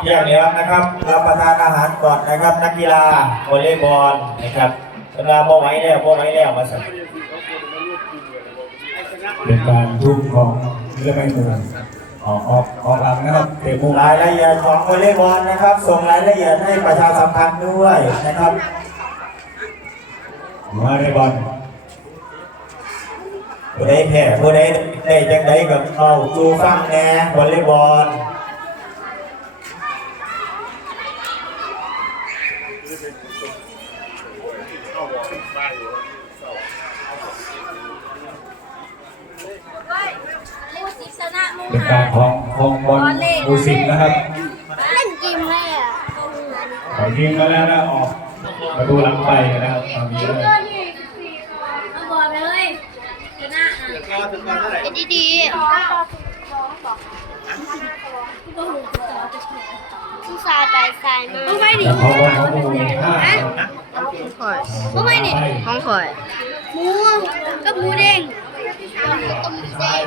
เที่ยงแล้วนะครับรับประทานอาหารก่อนนะครับนักกีฬาวอลเลย์บอลนะครับเวลาบ่ไหวแล้วบ่ไหวแล้วมาสั่งเป็นการทุ่มของเรื่องไม่หมู่ออกออกออกหลังนะครับเตะมุมรายละเอียดของวอลเลย์บอลนะครับ ส่งรายละเอียดให้ประชาสัมพันธ์ด้วยนะครับหัวในบอลผู้ใดแพ้ผู้ใดได้จังใดกับเอาจูฟังแหน่วอลเลย์บอล มูสิชนะมู เป็นการของของบอลมูสิกนะครับเล่นเกมอะไรอะขอยิงมาแล้วนะออกประตูหลังไปนะครับตอนนี้เลยเอาบอลไปเลยชนะดีดี ผู้ชายใจใส่มากรู้ไหมดิแต่ของบอลของหมู่มีห้าข่อยรู้ไหมดิของข่อยหมูกับหมูเด้งกับหมูต้มเส้น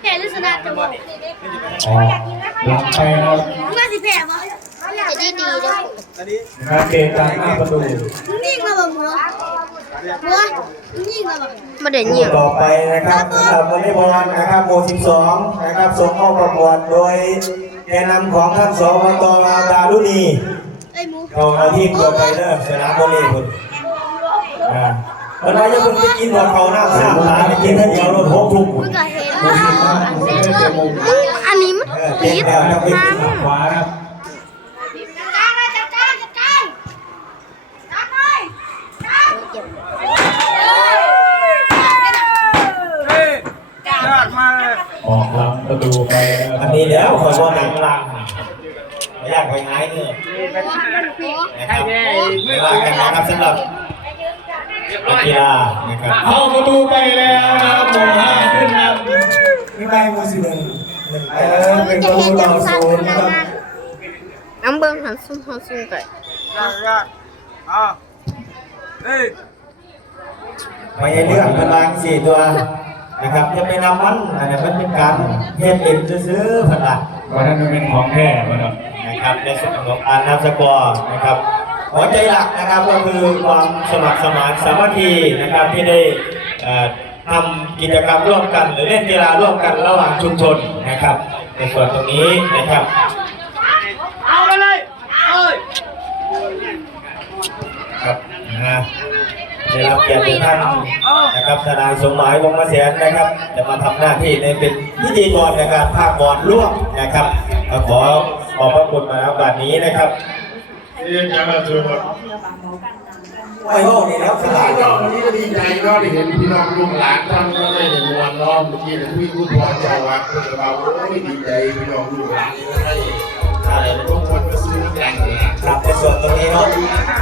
แพ้หรือชนะจะบอกออกหลังไปนะครับมึงว่าสิแพ้ปะจะดีดีเด้อการเตะตามหน้าประตูมึงยิงมาบ่หมูหมูมึงยิงมาบ่มาเด่นยิงต่อไปนะครับสำหรับวอลเลย์บอลนะครับหมู่12นะครับส่งเข้าประกวดโดย แกนนำของท่านสวตดารุณีไอ้หมูเอาเอาทีมตัวไปเด้อสนามวอลเลย์คุณอ่าวันนี้จะเพิ่งไปกินหัวเขาหน้าสามหลานไปกินท่านเดียวรถหกทุ่มมึงก็เห็นมูสิกนะมูสิกเตะมุมมึงอันนี้มันเออเก่งแล้วจะไปกินขวานะครับ จัดการจัดการจัดการจัดไป ออ กหลังประตูไปอันนี้แล้วคอยว่าหนังลังไม่อยากไปไหนเนี่ยนะครับไม่ว่ากันนะครับสำหรับนักกีฬานะครับเข้าประตูไปแล้วนะครับหมู่ห้าขึ้นนำไม่ได้มูสิหนึ่งหนึ่งเออเป็นประตูต่อศูนย์นะครับน้ำเบิ้งหันซุ่มหันซุ่มไก่ไม่ใช่เรื่องเป็นบางสี่ตัว นะครับจะไปนำมันอันนั้นมันเป็นการเฮ็ดเองซื้อๆผลักวันนั้นมันเป็นของแท้นะครับนะครับในส่วนของการนับสกอร์นะครับหัวใจหลักนะครับก็คือความสมัครสมานสามัคคีนะครับที่ได้เอ่อทำกิจกรรมร่วมกัน หรือเล่นกีฬาร่วมกันระหว่างชุมชนนะครับ ในส่วนตรงนี้นะครับครับนะ ได้รับเกียรติจากท่านนะครับทนายสมหมายวงศ์เกษมนะครับ จะมาทำหน้าที่ในเป็นพิธีกรในการภาคบอลร่วมนะครับก็ขอขอบพระคุณมาแล้วบัดนี้นะครับเรียนยังมาช่วยหมดไอ้โหนี่แล้วสลายก็วันนี้ก็ดีใจเนาะได้เห็นพี่น้องลูกหลานท่านก็ได้เห็นวันเน้องเมื่อกี้เนี่ยพี่คุณพ่อเจ้าวัดเพื่อนเราโอ้ยดีใจพี่น้องลูกหลานก็ได้อะไรทุกคนมาซื้อกัน นะครับในส่วนตรงนี้เนาะ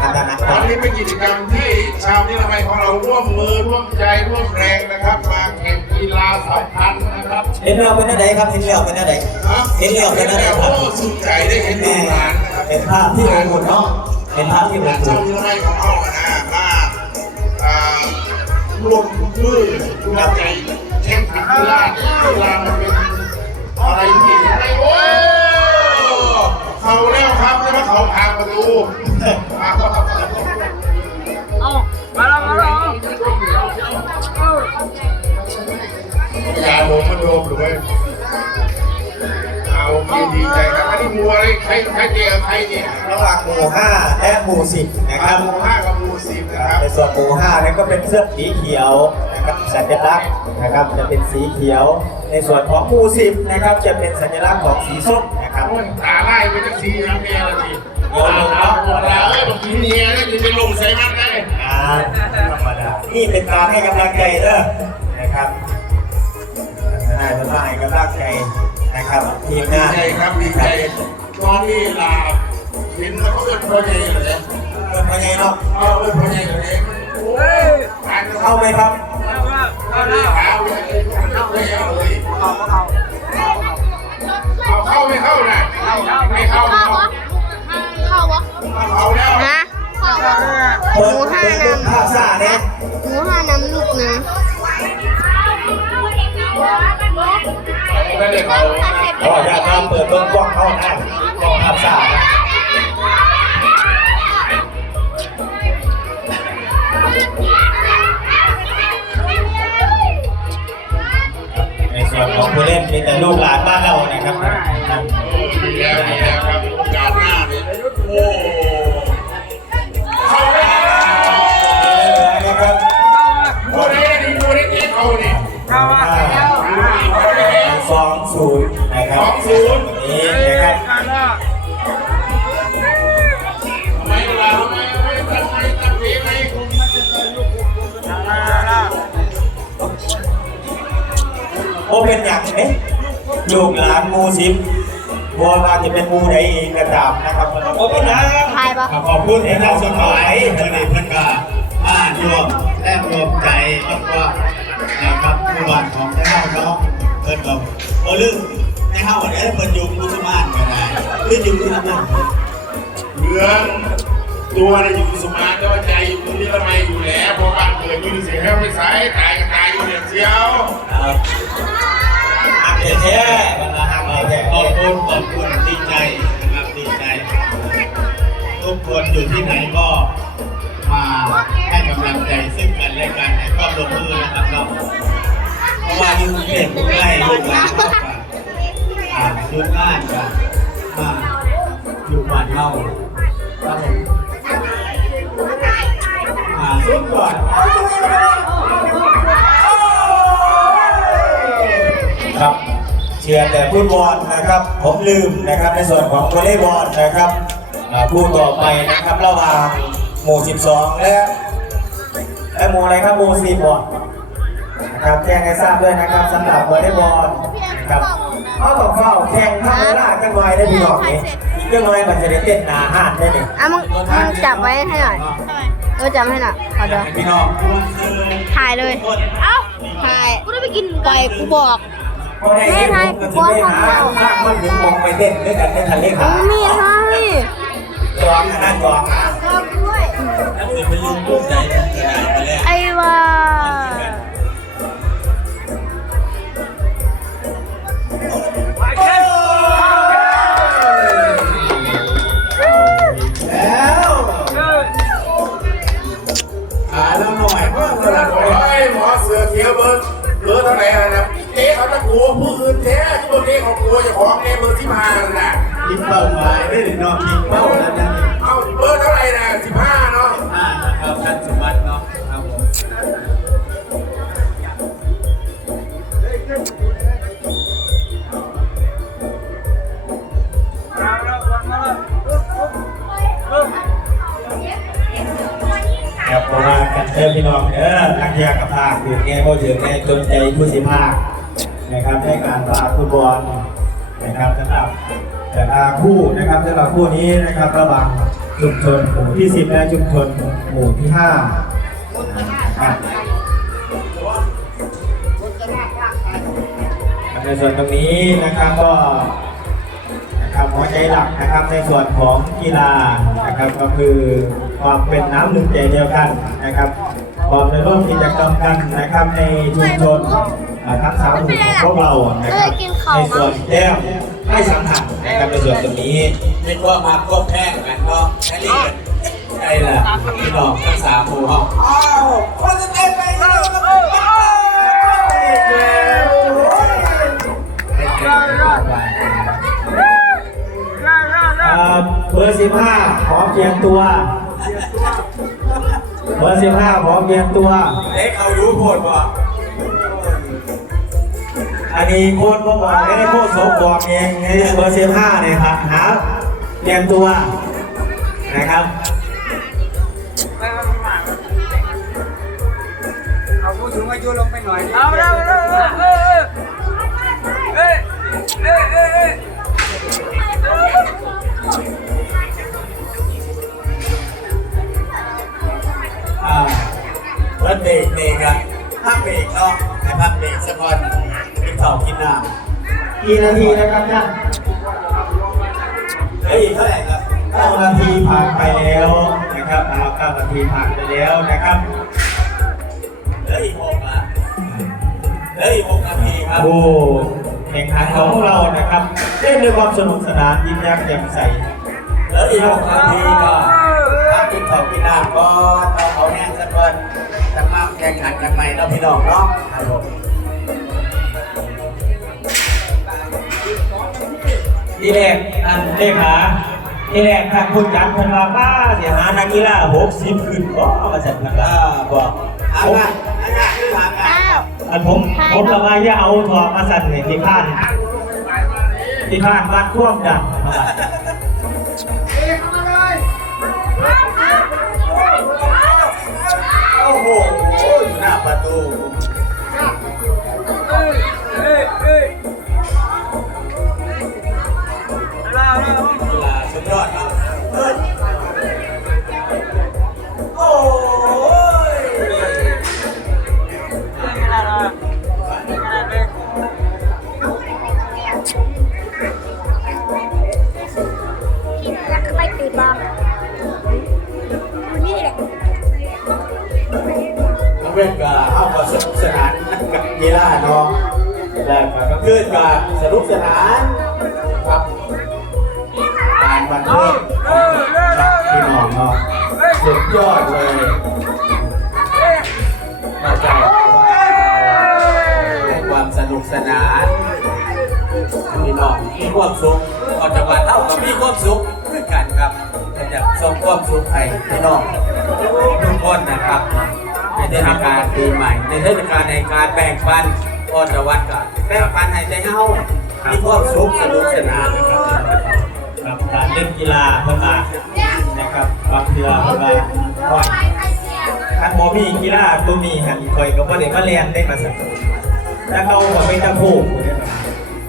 อันนั้นนะควัรับนนี้เป็นกิจกรรมที่ชาวนิรมัยของเราร่วมมือร่วมใจร่วมแรงนะครับ มาแข่งกีฬาสัมพันธ์นะครับเห็นเราเป็นอะไรครับเห็นเราเป็นอะไรครับเห็นเราเป็นอะไรคโอ้รับสุดใจได้เห็นลูแม่กหลานนะครับเป็นภาพที่อบอุ่นเนาะเป็นภาพที่อบเจ้าอุ่นนิรมัยของเราอะนะมาอ่าร่วมมือร่วมใจแข่งขันกีฬาเนี่ยกีฬามันเป็นอะไรที่อะไรโอ้ เขาแล้วครับแล้วมเขาพาประตูอย่าโดนมันโดนหรือไม่เอาดีดีใจครับอันนี้มัวเลยใครใครเดียใครเนี่ยระหว่างหมู่ห้าและหมู่สิบนะครับหมู่ห้ากับหมู่สิบนะครับในส่วนหมู่ห้านั้นก็เป็นเสื้อสีเขียวนะครับสัญลักษณ์นะครับจะเป็นสีเขียว ในส่วนของหมู่สิบนะครับจะเป็นสัญลักษณ์ของสีส้มนะครับ ตาไล่ไปจากสีน้ำเมียละทีตาตาปวดตาเอ้ยบอกกินเมียแล้วจะไปลงใส่มันได้อ่าธรรมดานี่เป็นการให้กำลังใจเด้อนะครับนายจะมาให้กำลังใจนะครับทีมดีงานใจครับดีใจตอนนี้ลาเห็นมันก็เกิดพอใจเลยเปิดมาไงเนาะเอาเกิดพอใจเลยโอ้ยผ่านเข้าไหมครับเข้าเลยเอาเลยเข้าเลยเอาเลย เข้าเข้าไม่เข้านะไม่เข้าเข้าวะเข้าวะเข้าแล้วนะเข้าวะหมูห้าน้ำข้าวสาเนี่ยหมูห้าน้ำลูกนะไม่ได้เขาอ๋ออยากทำเปิดเบิ้งกล้องเข้าหน้ากล้องข้าวสาเนี่ย ของผู้เล่นมีแต่ลูกหลานบ้านเรานะครับมีแล้วมีแล้วครับการหน้าเนี่ยโอ้เข้าได้นะครับผู้เล่นผู้เล่นที่เขาเนี่ยเข้ามาแล้วสองศูนย์นะครับสองศูนย์นี่นะครับ โอเป็นอย่างนี้ลูกหลานหมูสิบบัวว่าจะเป็นหมูใดเองกระดาบนะครับโอเป็นอย่างทายปะขอบคุณในท่านสุดท้ายเพื่อนเพื่อนกาอ่ารวมแลกรวมใจแล้วก็นะครับผู้บ้านของเจ้าเนาะเพื่อนกับโอ้ลึกในห้าวันนี้เพื่อนอยู่มุสมานก็ได้เพื่อนอยู่มุสมานเมืองตัวเนี่ยอยู่สมาแต่ว่าใจอยู่ที่ละไมอยู่แล้วเพราะบ้านเกิดอยู่ที่เสียงไม่ใส่ตายก็ตายอยู่เนี่ยเชียว ครับหักแท้ๆมันหักแท้ขอบคุณขอบคุณดีใจนะครับดีใจ ทุกคนอยู่ที่ไหนก็มาให้กำลังใจซึ่งกันและกันในครอบครัวมือนะครับเนาเพราะว่าอยู่เด็กใกล้ลูกหลานก็อ่าอยู่บ้านกันมาอยู่บ้านเฮาครับผมอ่าสุดก่อน ชียร์แต่ฟุตบอลนะครับ ผมลืมนะครับในส่วนของวอลเลย์บอลนะครับอ่าคู่ต่อไปนะครับระหว่างหมู่ 12 และและหมู่อะไรครับหมู่4บอลนะครับแจ้งให้ทราบด้วยนะครับสำหรับวอลเลย์บอลนะครับเขาต้องเฝ้าแข่งทำเวลาจังหน่อยได้พี่น้องนี่อีกจังหน่อยมันจะได้เต้นหนาห้านได้หนึ่งอะมึงมึงจับไว้ให้หน่อยเออจับให้หน่อยขอเดี๋ยวพี่น้องถ่ายเลย เอ้าถ่ายกูได้ไปกินไก่กูบอก แม่ไทยกูจะได้หาสร้างมันถึงมองไปเต้นด้วยกันในทะเลขามีให้จองนะนั่นจองนะด้วยแล้วเกิดไปยืนรูปไหนจะได้ไปแล้วไอ้ว่า ว่ากันเชิญพี่น้องเด้อนักยนกับภาคถือแง่ก็ถือแง่จนใจผู้สิภาคนะครับในการฝากฟุตบอลนะครับสำหรับแต่ละคู่นะครับสำหรับคู่นี้นะครับระหว่างชุมชนหมู่ที่ 10 และชุมชนหมู่ที่5ครับในส่วนตรงนี้นะครับก็นะครับหัวใจหลักนะครับในส่วนของกีฬานะครับก็คือความเป็นน้ำหนึ่งใจเดียวกันนะครับ ความในร่วมกิจกรรมกันนะครับในชุมชนทั้งสามหมู่ของพวกเรานะครับในส่วนแต้มให้สังหัสนะครับในส่วนตรงนี้เป็นว่ามาควบแพ้กันก็แค่นี้ใช่ละพี่น้องทั้งสามหมู่ห้องอ้าวคนจะเต้นไปแล้วเบอร์สิบห้าขอเพียงตัว เบอร์สิบห้าขอเพียงตัวเด็กเขารู้โพดบ่อันนี้โค้ดบอกว่าไม่ได้โค้ดสมบอกเองในเบอร์สิบห้าเนี่ยครับหาเตรียมตัวนะครับเอาผู้สูงอายุลงไปหน่อย เอาเร็วเร็ว รกเบรกอะพักเบรกเนาะให้พักเบรกสักก่อนกินข้าวกินน้ำกี่นาทีนะครับท่านเหลืออีกเท่าไหร่ครับเก้านาทีผ่านไปแล้วนะครับเอาเก้านาทีผ่านไปแล้วนะครับเหลืออีกหกอะเหลืออีกหกนาทีครับผู้แข่งขันของเรานะครับเล่นด้วยความสนุกสนานยิ้มแย้มแจ่มใสเหลืออีกหกนาทีก็พักกินข้าวกินน้ำก็เอาเขาแห้งสักก่อนจะมา แข่งขันกันใหม่เนาะพี่น้องเนาะครับผมที่แรกอันเลขาที่แรกทางผู้จัดเพิ่นว่าป้าเสียหานักกีฬา60ขึ้นบ่มาสั่นนะคอ่ารับบอกอาง่ายอาง่ายคือทางการอันผมผมละว่าอย่าเอาทองมาสั่นนี่ที่ผ่านที่ผ่านวัดท่วมดังมา อ ความสุขคือกันครับแต่จะส่งความสุขให้พี่น้องทุกคนนะครับในเทศกาลปีใหม่ ในเทศกาลในการแบ่งปันพรวัดก็แบ่งปันให้ใจเฮามีความสุขสนุกสนานกับการเล่นกีฬาเพิ่นมานะครับบางเทื่อเพิ่นว่าว่านบ่มีกีฬาตัวนี้หันข่อยก็บ่ได้มาเรียนได้มาสั่นแล้วเขาก็ไปตะโพก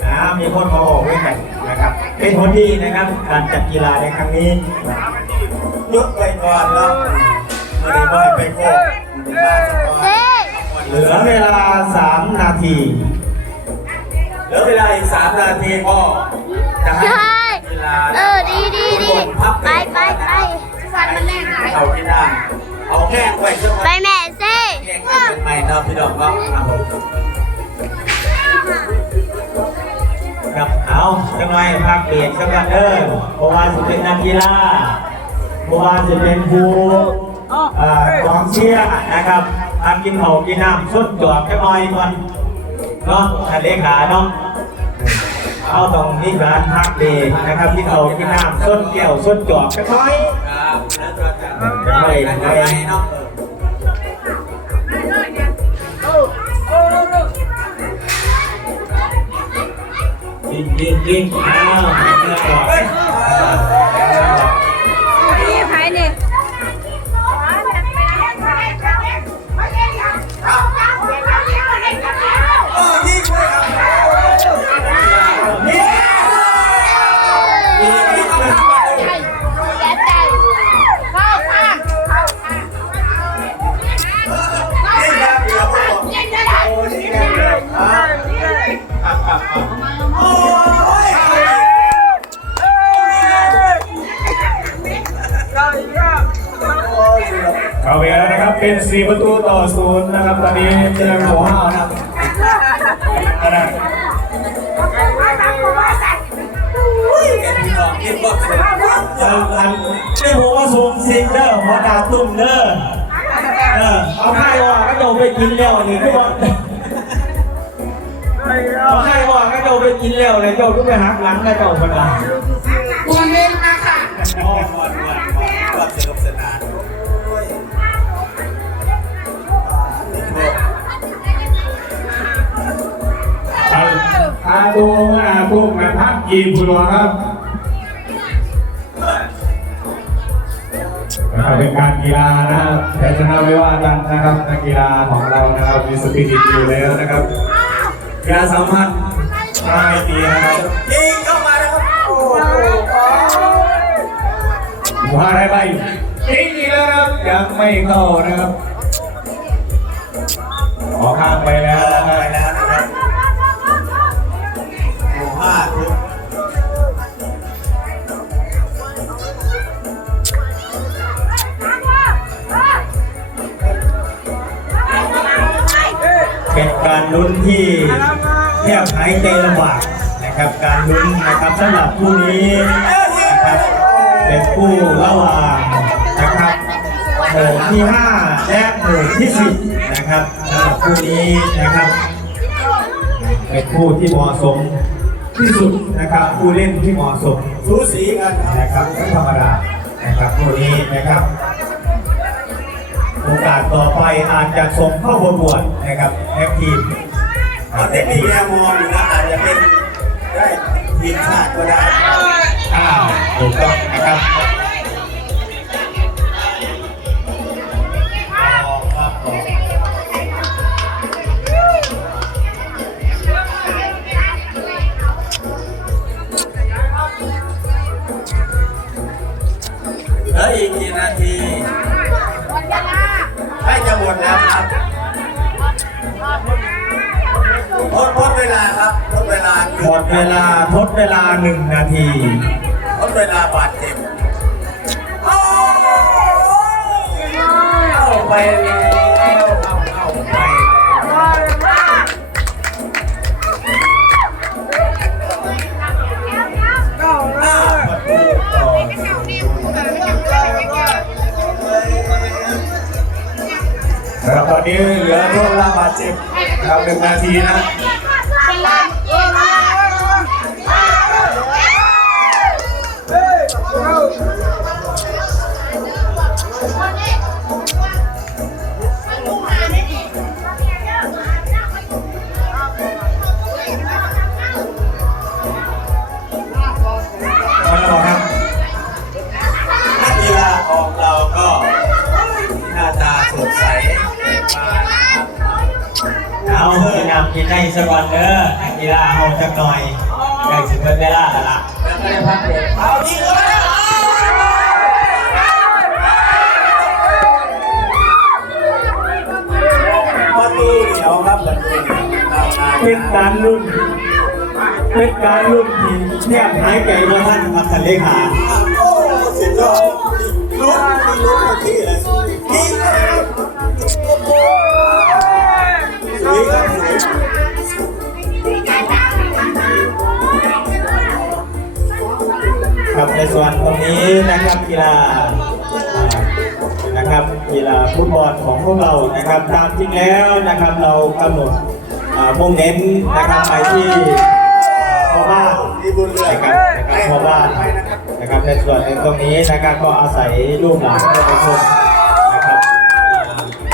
อ่ามีคนมาออกด้วยกัน นะครับ เป็นผลดีนะครับ การจัดกีฬาในครั้งนี้ยกไปก่อนเนาะไม่ได้บ่ให้ไปโคกมาสก่อนเฮ้เหลือเวลา 3 นาที เหลือเวลาอีกสามนาทีก็จะให้ใช่กีฬาเออดีดีดีไปไปไปฟันมันแรงหายเอาที่นั่งเอาแห้งไว้สักไปแม่เซ่แห้งเป็นใหม่เนาะพี่น้องเนาะครับผม ครับเอาจังไงพักเบรกสักกันเด้อเพราะว่าจะเป็นนักกีฬาเพราะว่าจะเป็นผู้เอ่อกองเชียร์นะครับทำกินเขาวกินน้ำสุดจอดจังหน่อยก่อนเนาะท่านเลขาเนาะเอาตรงนี้การพักเบรกนะครับกินเขาวกินน้ำส้นแก้วส้นจอดจังหน่อยครับแล้วก็จะไปกันไป เนาะยิงยิ นี้เจอหัวห้าวนะครับนะครับพี่น้องกินบ่สุดอันอันนี่ผมว่าสูงสิงเด้อหัวดาตุ้มเด้อเออเอาไข่ว่าก็โดนไปกินแล้วนี่ทุกคนเอาไข่ว่าก็โดนไปกินแล้วเลยเจ้าทุกไปหักหลังแล้วเจ้าคนละตัวเล่นนะคะ อาดูอาพวกแม่พักยีบุรัวครับนะครับเป็นการกีฬานะครับแต่ชนะไม่ว่ากันนะครับนักกีฬาของเรานะครับมีสปิริตอยู่แล้วนะครับกีฬาสัมพันธ์มาไม่ตีนะครับยิงเข้ามาแล้วครับโอ้โหหัวอะไรไปจริงอีกแล้วนะครับยังไม่เข้านะครับออกข้างไปแล้วนะคไปรับ การลุ้นที่แทบหายใจลำบากนะครับ การลุ้นนะครับสำหรับผู้นี้นะครับเป็นผู้ระหว่างนะครับหมู่ที่ห้าและหมู่ที่สิบนะครับสำหรับผู้นี้นะครับ เป็นผู้ที่เหมาะสมที่สุดนะครับ ผู้เล่นที่เหมาะสมสูสีกันครับนะครับไม่ธรรมดานะครับคู่นี้นะครับ โอกาสต่อไปอาจจะส่งเข้าประกวดนะครับแอคทีมเอาเทคนิคแนวมองอยู่นะอาจจะเป็นได้ทีมชาติก็ได้อ้าวถูกต้องนะครับ ใกล้จะหมดแล้วครับทดทดเวลาครับทดเวลาหมดเวลาทดเวลาหนึ่งนาที ทดเวลาบาดเจ็บเอาไป นะครับตอนนี้เหลือทดเวละบาดเจ็บนะครับหนึ่งนาทีนะ เป็นการรุ่น เป็นการรุ่นที่แทบหายใจว่าท่านครับท่านเลขาโอ้สุดยอดลุ้นมีลุ้นที่เลยยิงสวยครับสวยครับในส่วนตรงนี้นะครับกีฬานะครับกีฬาฟุตบอลของพวกเรานะครับ ตามจริงแล้วนะครับเรากำหนด มุ่งเน้นนะครับไปที่พ่อบ้านนะครับนะครับพ่อบ้านนะครับในส่วนในตรงนี้นะครับก็อาศัยลูกหลานประชาชนนะครับ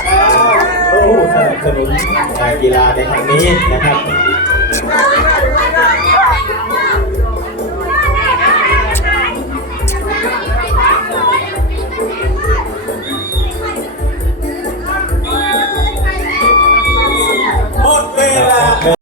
อ่าผู้สนับสนุนกีฬาในครั้งนี้นะครับ